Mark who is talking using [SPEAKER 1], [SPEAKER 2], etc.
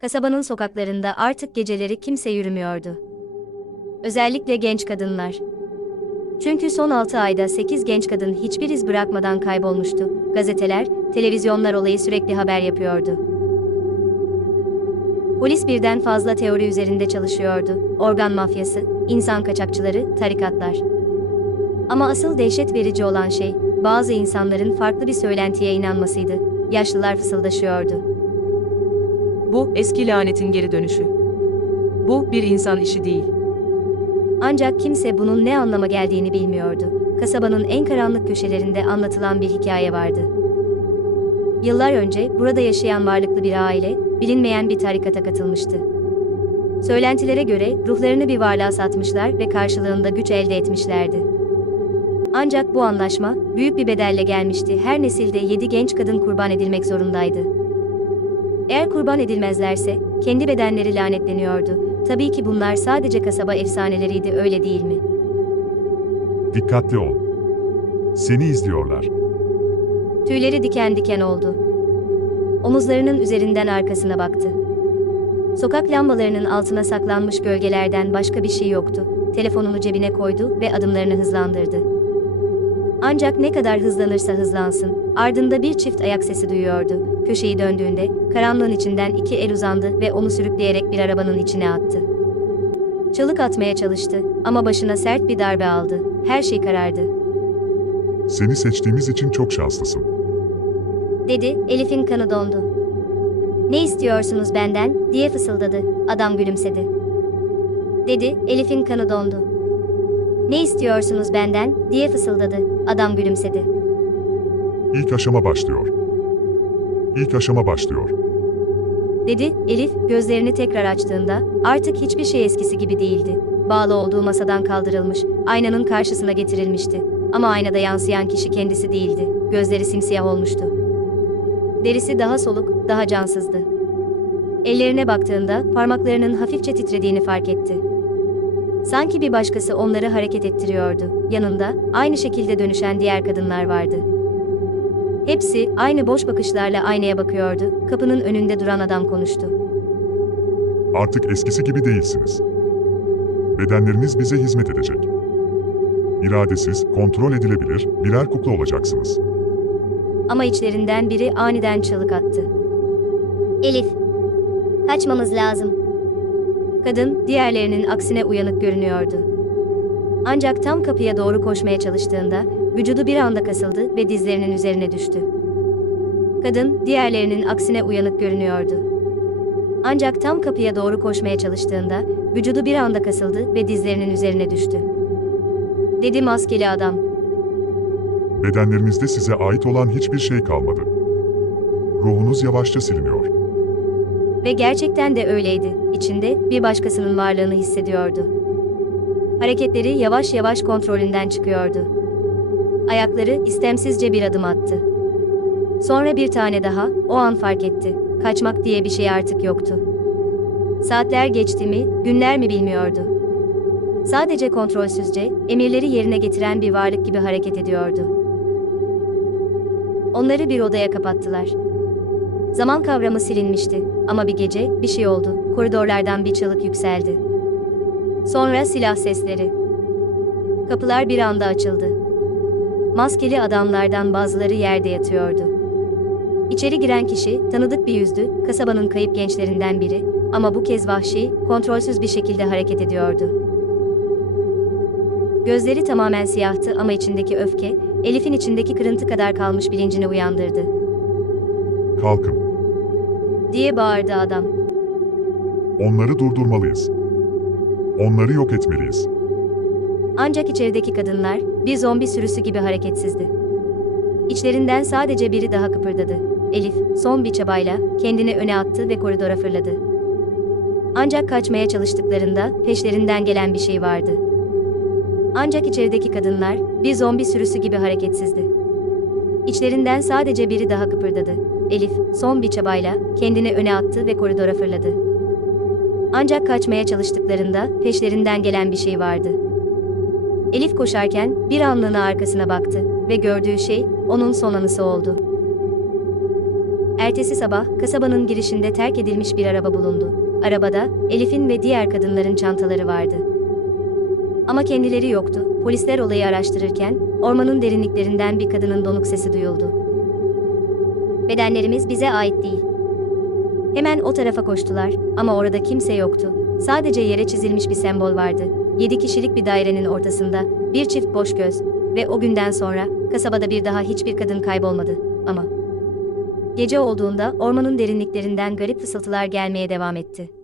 [SPEAKER 1] Kasabanın sokaklarında artık geceleri kimse yürümüyordu. Özellikle genç kadınlar. Çünkü son 6 ayda 8 genç kadın hiçbir iz bırakmadan kaybolmuştu. Gazeteler, televizyonlar olayı sürekli haber yapıyordu. Polis birden fazla teori üzerinde çalışıyordu. Organ mafyası, insan kaçakçıları, tarikatlar. Ama asıl dehşet verici olan şey, bazı insanların farklı bir söylentiye inanmasıydı. Yaşlılar fısıldaşıyordu.
[SPEAKER 2] Bu eski lanetin geri dönüşü. Bu bir insan işi değil.
[SPEAKER 1] Ancak kimse bunun ne anlama geldiğini bilmiyordu. Kasabanın en karanlık köşelerinde anlatılan bir hikaye vardı. Yıllar önce burada yaşayan varlıklı bir aile, bilinmeyen bir tarikata katılmıştı. Söylentilere göre ruhlarını bir varlığa satmışlar ve karşılığında güç elde etmişlerdi. Ancak bu anlaşma büyük bir bedelle gelmişti. Her nesilde 7 genç kadın kurban edilmek zorundaydı. Eğer kurban edilmezlerse kendi bedenleri lanetleniyordu. Tabii ki bunlar sadece kasaba efsaneleriydi öyle değil mi?
[SPEAKER 3] Dikkatli ol. Seni izliyorlar.
[SPEAKER 1] Tüyleri diken diken oldu. Omuzlarının üzerinden arkasına baktı. Sokak lambalarının altına saklanmış gölgelerden başka bir şey yoktu. Telefonunu cebine koydu ve adımlarını hızlandırdı. Ancak ne kadar hızlanırsa hızlansın, ardında bir çift ayak sesi duyuyordu. Köşeyi döndüğünde, karanlığın içinden iki el uzandı ve onu sürükleyerek bir arabanın içine attı. Çalık atmaya çalıştı ama başına sert bir darbe aldı. Her şey karardı.
[SPEAKER 3] Seni seçtiğimiz için çok şanslısın.
[SPEAKER 1] dedi, Elif'in kanı dondu. Ne istiyorsunuz benden, diye fısıldadı. Adam gülümsedi. Dedi, Elif'in kanı dondu. Ne istiyorsunuz benden, diye fısıldadı. Adam gülümsedi.
[SPEAKER 3] İlk aşama başlıyor. İlk aşama başlıyor.
[SPEAKER 1] Dedi, Elif, gözlerini tekrar açtığında, artık hiçbir şey eskisi gibi değildi. Bağlı olduğu masadan kaldırılmış, aynanın karşısına getirilmişti. Ama aynada yansıyan kişi kendisi değildi. Gözleri simsiyah olmuştu. Derisi daha soluk, daha cansızdı. Ellerine baktığında parmaklarının hafifçe titrediğini fark etti. Sanki bir başkası onları hareket ettiriyordu. Yanında aynı şekilde dönüşen diğer kadınlar vardı. Hepsi aynı boş bakışlarla aynaya bakıyordu. Kapının önünde duran adam konuştu.
[SPEAKER 3] Artık eskisi gibi değilsiniz. Bedenleriniz bize hizmet edecek. İradesiz, kontrol edilebilir birer kukla olacaksınız.
[SPEAKER 1] Ama içlerinden biri aniden çığlık attı.
[SPEAKER 4] Elif. Kaçmamız lazım.
[SPEAKER 1] Kadın diğerlerinin aksine uyanık görünüyordu. Ancak tam kapıya doğru koşmaya çalıştığında vücudu bir anda kasıldı ve dizlerinin üzerine düştü. Kadın diğerlerinin aksine uyanık görünüyordu. Ancak tam kapıya doğru koşmaya çalıştığında vücudu bir anda kasıldı ve dizlerinin üzerine düştü. Dedi maskeli adam.
[SPEAKER 3] Bedenlerinizde size ait olan hiçbir şey kalmadı. Ruhunuz yavaşça siliniyor.
[SPEAKER 1] Ve gerçekten de öyleydi. İçinde bir başkasının varlığını hissediyordu. Hareketleri yavaş yavaş kontrolünden çıkıyordu. Ayakları istemsizce bir adım attı. Sonra bir tane daha, o an fark etti. Kaçmak diye bir şey artık yoktu. Saatler geçti mi, günler mi bilmiyordu. Sadece kontrolsüzce, emirleri yerine getiren bir varlık gibi hareket ediyordu. Onları bir odaya kapattılar. Zaman kavramı silinmişti ama bir gece bir şey oldu. Koridorlardan bir çığlık yükseldi. Sonra silah sesleri. Kapılar bir anda açıldı. Maskeli adamlardan bazıları yerde yatıyordu. İçeri giren kişi tanıdık bir yüzdü, kasabanın kayıp gençlerinden biri ama bu kez vahşi, kontrolsüz bir şekilde hareket ediyordu. Gözleri tamamen siyahtı ama içindeki öfke, Elif'in içindeki kırıntı kadar kalmış bilincini uyandırdı.
[SPEAKER 3] Kalkın.
[SPEAKER 1] diye bağırdı adam.
[SPEAKER 3] Onları durdurmalıyız. Onları yok etmeliyiz.
[SPEAKER 1] Ancak içerideki kadınlar bir zombi sürüsü gibi hareketsizdi. İçlerinden sadece biri daha kıpırdadı. Elif son bir çabayla kendini öne attı ve koridora fırladı. Ancak kaçmaya çalıştıklarında peşlerinden gelen bir şey vardı. Ancak içerideki kadınlar bir zombi sürüsü gibi hareketsizdi. İçlerinden sadece biri daha kıpırdadı. Elif son bir çabayla kendini öne attı ve koridora fırladı. Ancak kaçmaya çalıştıklarında peşlerinden gelen bir şey vardı. Elif koşarken bir anlığına arkasına baktı ve gördüğü şey onun son anısı oldu. Ertesi sabah kasabanın girişinde terk edilmiş bir araba bulundu. Arabada Elif'in ve diğer kadınların çantaları vardı. Ama kendileri yoktu. Polisler olayı araştırırken ormanın derinliklerinden bir kadının donuk sesi duyuldu.
[SPEAKER 4] Bedenlerimiz bize ait değil.
[SPEAKER 1] Hemen o tarafa koştular ama orada kimse yoktu. Sadece yere çizilmiş bir sembol vardı. Yedi kişilik bir dairenin ortasında bir çift boş göz ve o günden sonra kasabada bir daha hiçbir kadın kaybolmadı. Ama gece olduğunda ormanın derinliklerinden garip fısıltılar gelmeye devam etti.